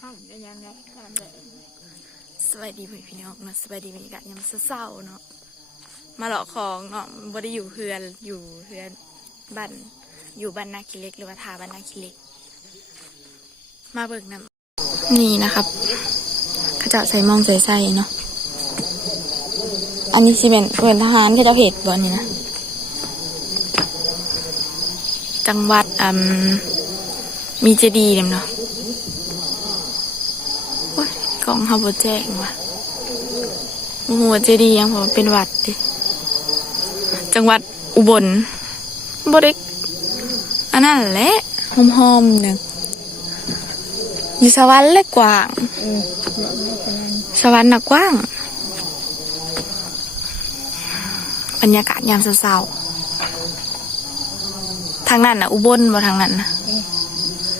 ห้องจะยังไงทำเลยสวัสดีพี่น้องเนาะสวัสดีบรรยากาศยามเศร้าเนาะมาหลอกของเนาะบ่ได้อยู่เฮือนอยู่เฮือนบ้านอยู่บ้านนาคิเล็กหรือว่าทาบ้านนาคิเล็ก มาเบิกน้ำนี่นะครับเขาจะใส่มองใส่ใส่เนาะอันนี้สิเป็นเวนทหารเขาเจะเพจบอลนี่นะจังหวัดอืมมีเจดีย์เนาะ อ้ยกล่องเขาบแจ้งว่ะโอ้โหเจดีย์ยังพอเป็นหวัดดิจังหวัดอุบลบริกอันนั้นแหละหอมหอมๆหนึ่งอยู่สวรรค์เลยกว้างเออบอกไม่เป็นไรสวรรค์น่ะกว้าง บรรยากาศยามเศร้าทางนั้นนะอุบลบ่ทางนั้นนะ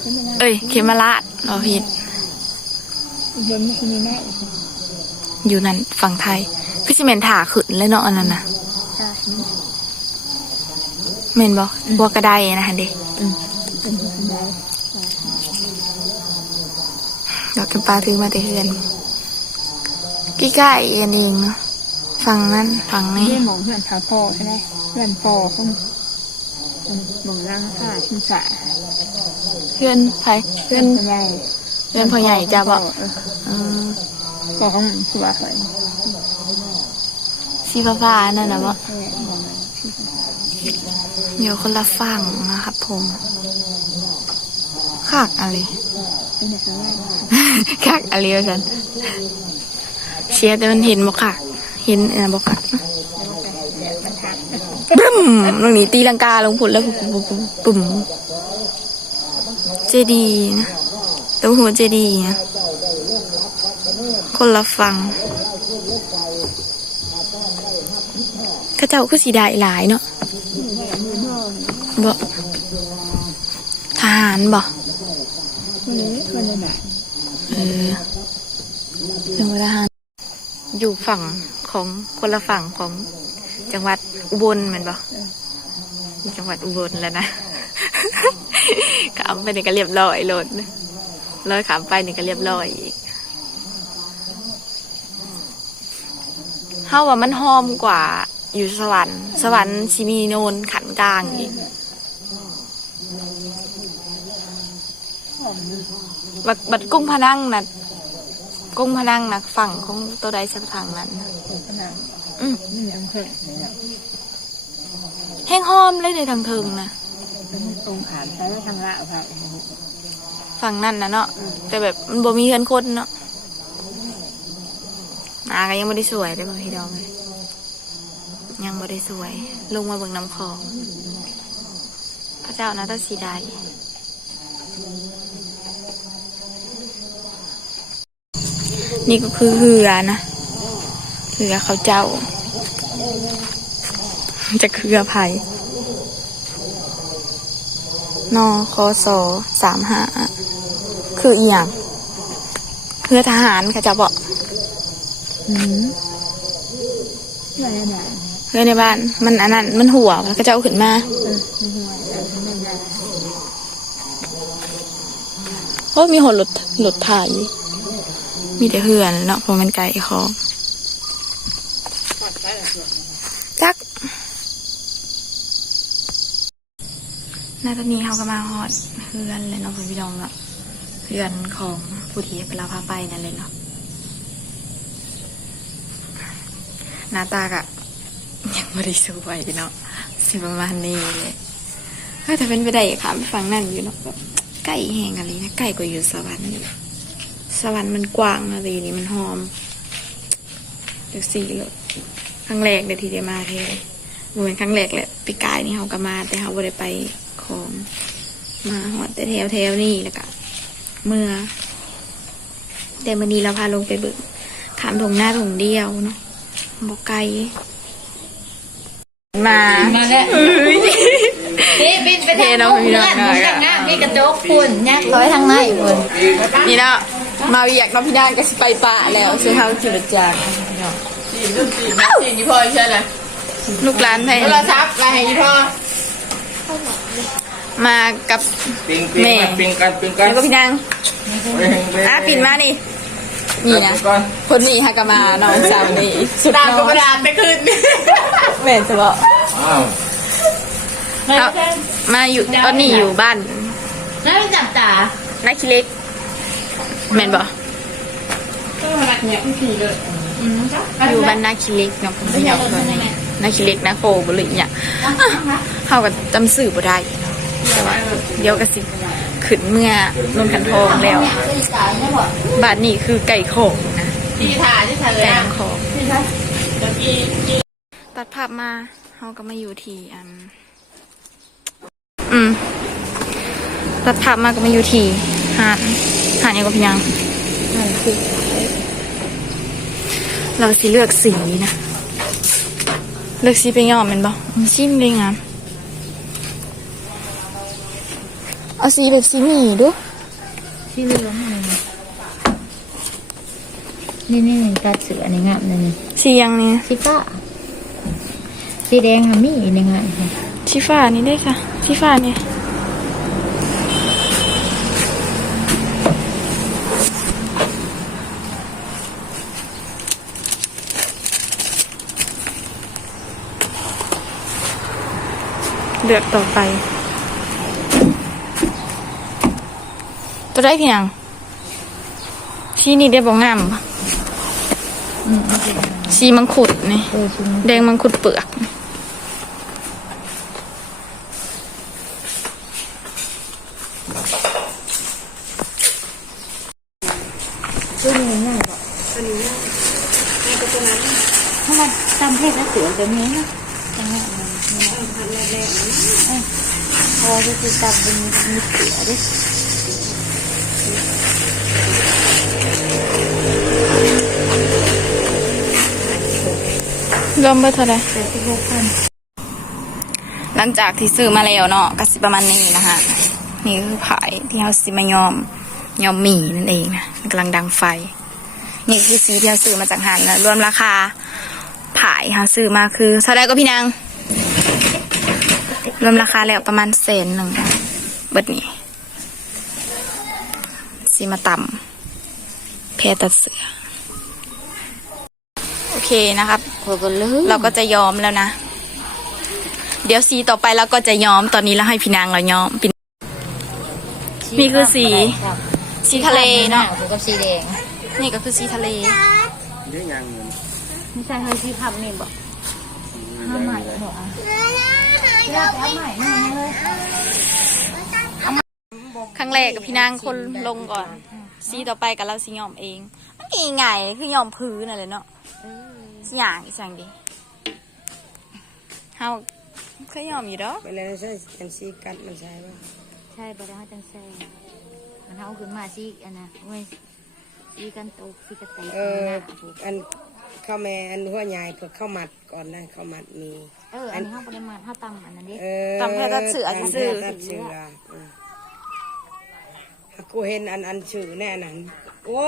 เป็นยังไงเอ้ยเขมราชเราผิด เดินไม่คุยแม่ อีกอยู่นั่นฝั่งไทยคือสิเมนถ่าขึ้นเลยเนาะอันนั้นนะใช่เมนบอกบัวกระไดนะฮะเด็กเป็นคนใดดอกกำปลาถือมาแต่เฮือนใกล้ๆกันเองเนาะฝั่งนั้นฝั่งนี้นี่มองเพื่อนขาพ่อใช่ไหมเพื่อนพ่อเขามองร่างข้าทิมสาเพื่อนไผเพื่อนคนใหญ่ เพื่อนพ่อใหญ่จ้าบอกเอออืมพ่อเขาสวยสวยสีฟ้าๆนั่นนะบอกเออมองเลยอยู่คนละฝั่งนะครับผมขากอะไรเป็นแบบว่าขากอะไรวะฉันเชียร์แต่มันเห็นบอกขากเห็นเออบอกขากแล้วไปแดดมันทับบึ้มตรงนี้ตีลังกาลงผุดแล้วปุ๊บปุ๊บปุ๊บปุ่มเจดีย์นะ ตัวหัวเจดีย์คนละฟังข้าเจ้าคือสีได้หลายเนาะบ่ทหารบ่คนนี้คนนี้ไหนเออเป็นทหารอยู่ฝั่งของคนละฝั่งของจังหวัดอุบลมันบอยู่จังหวัดอุบลแล้วนะขามไปนี่ก็เรียบร้อยโหลด ร้อยขามไปนี่ก็เรียบร้อยอีกเฮาว่ามันหอมกว่าอยู่สวรรค์สวรรค์ชิมีโนนขันกลางอีกบัดบัดกุ้งพะนังนะกุ้งพะนังนะฝั่งของตัวใดสักทางนั้นน่ะขนาดอืมนี่ยังเคยเนี่ยแห้งหอมเลยในทางเทิงนะเป็นตรงขานใช้ทางละค่ะ ฝั่งนั่นนะเนาะแต่แบบมันบ่มีเฮือนคนเนาะนาก็ยังไม่ได้สวยเลยบางพี่ดองเลยยังไม่ได้สวย ลงมาเบิ่งน้ำคลองพระเจ้านาตาสีใดนี่ก็คือเหือนะเหือเขาเจ้า จะคืออภัยนอคอสอสามหา คืออีหยังเพื่อทหารเขาจะบอกอืมไหนไหนเพื่อในบ้าน มันอันนั้นมันหัวแล้วก็จะเอาขึ้นมาเออมีหัวแต่ไม่ได้โอ้มีหดหลุดหลุดถ่าย มีแต่เหือนเนาะเพราะมันไกลคลองจักหน้าตอนนี้เขาก็มาฮอดเฮือนเลยเนาะพี่น้องเนาะ เฮือนของผู้ที่เป็นเราพาไปนั่นเลยเนาะหน้าตากะยังไม่ได้สวยเนาะสิประมาณนี้เลยก็ถ้าเป็นไปได้ค่ะไปฟังนั่นอยู่เนาะแบบใกล้แหงอะไรนะใกล้กว่าอยู่สวรรค์อีกสวรรค์มันกว้างอะไรนี่มันหอมเดี๋ยวสี่เลยครั้งแรกเลยที่ได้มาเทเหมือนครั้งแรกแหละปีกายนี่เขาก็มาแต่เขาไม่ได้ไปของมาหอดแต่แถวแถวนี่แล้วก็ เมื่อ แต่มื่อนี้เราพาลงไปเบึกขามถงหน้าถงเดียวเนาะบอกไกล มามาแล้วนี่บินไปทางเทน้องพี่น้องหน่อยทางหน้าพี่กระจกคุณยักร้อยทางในคุณนี่เนาะมาเวียกน้องพี่ดานก็สิไปป่าแล้วซื้อข้าวจิรจาเนาะสี่ยี่พ่อใช่ไหมลูกหลานไทยโทรศัพท์มาให้ยี่พ่อ มากับปิงปิงแม่มาปิงกันปิงกันแล้วก็พี่นางเว้ยเว้ยอะปิ่นมานี่นี่นะก่อนคนนี้ฮากามาน้องสาวนี่สุดดาวกระดาษไปคืนแม่จะบอกอ้าวเอามาอยู่ตอนนี้อยู่บ้านแล้วไม่จับตานาคิเล็กแม่นบอกก็รักเนี่ยพี่ผีเลยอยู่บ้านนาคิเล็กเนาะผมไม่อยากตอนนี้นาคิเล็กนะโคบุหรี่เนี่ยเขาก็จำสื่อบ่ได้เนาะ แต่ว่าเดี๋ยวก็สิขึ้นเมื่อนนขันทองแล้วบ้านนี้คือไก่โขงนะพี่ถ่ายที่ถ่ายเลยไก่อะน้ำโขงพี่ถ่ายเดี๋ยวพี่พี่ตัดภาพมาเขาก็มาอยู่ที่อันอืมตัดภาพมาก็มาอยู่ที่หาดหาดยังก็พยังเราสิเลือกสีนะ เลือกสีไปยอมแมันบ่สีมันได้งาม เอาสีแบบสีหมีดูพี่เหลืองนี่นี่นี่ตัดเสือในงามนี่นี่สียังนี่สีฟ้าสีแดงอะมีในงามสีฟ้านี่ได้ค่ะสีฟ้านี่เลือกต่อไป ตัวได้เพียงสีนี่ได้บอกงามสีมังคุดนี่แดงมังคุดเปลือกตัวนี้ง่ายกว่าตัวนี้ง่ายง่ายกว่าตัวนั้นถ้ามันตามเพศนะเสือตัวนี้นะจังหวะมันนี่นะพันแรกๆนะพอที่จะจับเป็นมีเสือดิ รวมเบอร์เท่าไหรแต่ที่หกพันหลังจากที่ซื้อมาแล้วเนาะก็สิประมาณนี้นะคะนี่คือผายที่เราสิมายอมยอมหมี่นั่นเองนะกำลังดังไฟ นี่คือสีที่เราซื้อมาจากหันนะรวมราคาผายเราซื้อมาคือเท่าไหรก็พี่นางรวมราคาแล้วประมาณเซนหนึ่งเบิดนี้ สีมาต่ำเพตัดเสือ โอเคนะครับพอกันเลยเราก็จะยอมแล้วนะ เดี๋ยวสีต่อไปเราก็จะย้อมตอนนี้เราให้พี่นางเราย้อมปิ่นนี่คือสี สีทะเลเนาะถูกกับสีแดงนี่ก็คือสีทะเลเดี๋ยวยังเงินไม่ใช่เฮ้ยสีขับนี่บอกห้าใหม่บอกอะเราไปเอาใหม่มาเลยครั้ งแรกกับพี่นางคนลงก่อนสีต่อไปกับเราสีย้อมเอง มันง่ายๆคือย้อมพื้นอะไรเนาะอย่างอีกอย่างดีเฮาเคยย้อมอยู่ดอกเวลาใช้กันซีกัดมันใช่ป่ะใช่บอได้จังแซ่มันเอาขึ้นมาสีอันนะเว้ยสีกันโตกสีกระเตยเออผูกอันข้าวแม่อันหัวใหญ่เพื่อข้าวหมัดก่อนนะข้าวหมัดมีเอออันนี้ห้าปริมาณห้าตำอันนั้นดิเออตำแพทย์ตัดเสือตำแพซื่อทย์ตัดเสืออืม กูเห็นอันอันชื่อแน่นั้นโอ้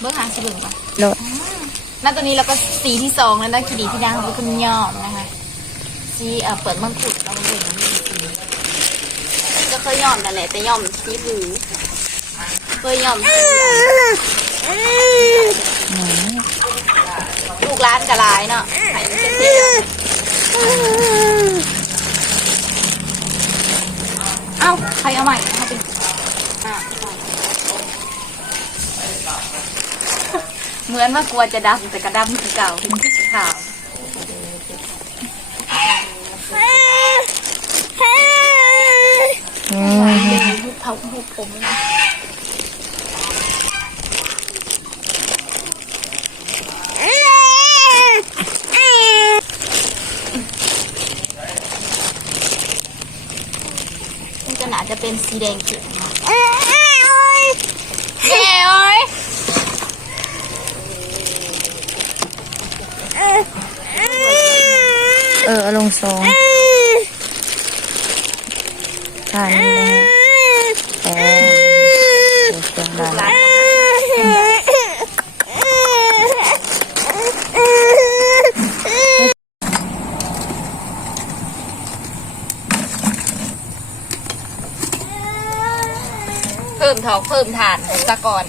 เบื้องหางสบึงก่อนโลดณตอนนี้เราก็สีที่สองแล้วนะคีดีที่นางเขาเป็นยอมนะคะสีเอ่อเปิดมังคุดเรามันเป็นอย่างนี้สีก็เคยยอมนั่นแหละแต่ยอมสีหรือเคยยอมลูกร้านกระลายเนาะขายไม่ใช่เสียเอ้าใครเอาใหม่ เหมือนว่ากลัวจะดำแต่กระดำคือเก่าเป็นที่สีขาวหุบเขาหุบผมนะมันจะหนาจะเป็นสีแดงเขียวนะ แม่โอ้ยเออลงสองถ่ายเลยเออเสียงดัง ร้าน พิ่มฐานตะกอน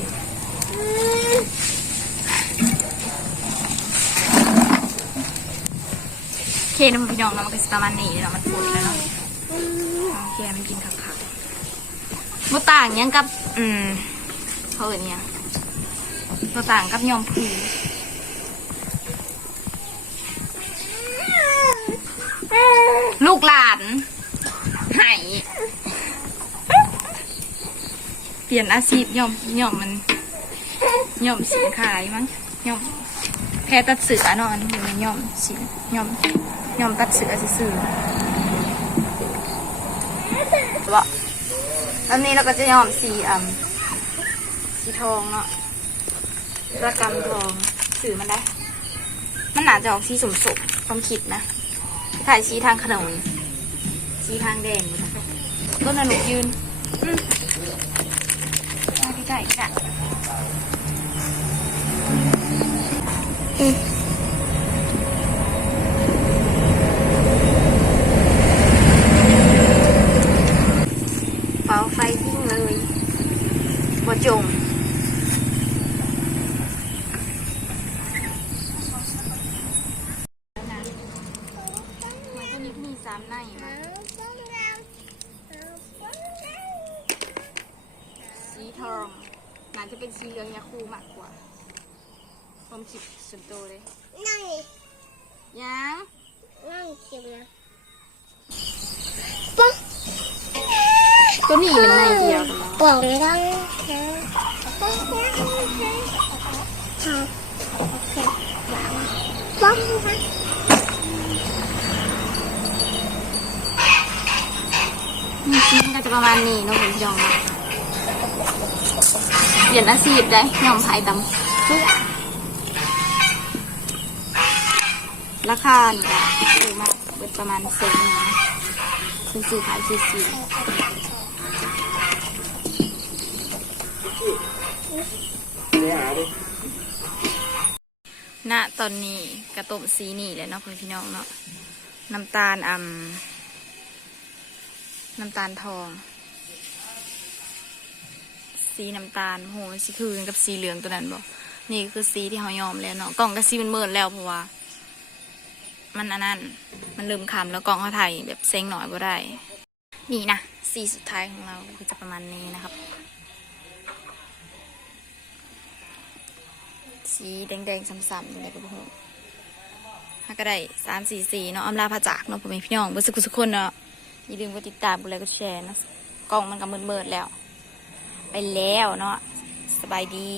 โอเคนะพี่น้องเนาะมันก็สิประมาณนี้เนาะมันฝุ่นแล้วเนาะโอเคมันกินคักๆบ่ต่างยังกับ อืมเขาเอิ้นหยังบ่ต่างกับยอมผูลูกหลานไห้เป ลี่ยนอาชีพย่อมย่อมมันย่อมสินขายมั้งย่อมแพ้ตัดเสือเนาะอันนี้มันย่อมสินยอมย่อมตัดเสือซื่อๆว่าแล้วนี้เราก็จะย่อมสีอ่าสีทองเนาะระกำทองสื่อมันได้ มันหนาจะออกสีสมสมๆความคิดนะถ่ายชีทางขนมชีทางแดงต้นนหนุกยืน อืมมาใกล้ๆกันอืมเป่าไฟทิ้งเลยบ่จงมันก็มีสามในมา สีทองน่าจะเป็นสีเหลืองยาคูมากกว่าความคิดส่วนตัวเลยนั่งยังนั่งชิมนะตัวนี้มันในเดียวกันแล้วป่องนั่งป้องนะนี่ชิ้นก็จะประมาณนี้เนาะคุณผู้ชมเนาะเป ลี่ยนอาชีพได้ยอมขายตำซุกราคานี่ก็ซื้อมาเบิดประมาณเซนนะซื้อซื้อขายซื้อสี่ณตอนนี้กระตุ้มสีนี่แหละเนาะเพื่อนพี่น้องเนาะน้ำตาลอ่ำน้ำตาลทอง สีน้ำตาลโหสีคือกันกับสีเหลืองตัวนั้นบอกนี่คือสีที่เขายอมแล้วเนาะกล่องก็สีมันเมินแล้วเพราะว่า มันอันนั้นมันลืมคำแล้วกล่องเขาถ่ายแบบเซ็งหน่อยก็ได้ นี่นะสีสุดท้ายของเราคือจะประมาณนี้นะครับ สีแดงๆซ้ำๆอะไรก็บ่ฮู้ถ้าก็ได้สามสี่สีเนาะอำลาพระจากเนาะพ่อแม่พี่น้องเบอร์สกุลสุกคนเนาะอย่าลืมกดติดตามกดไลค์กดแชร์นะกล้องมันก็มืดๆแล้ว ไปแล้วเนาะสบายดี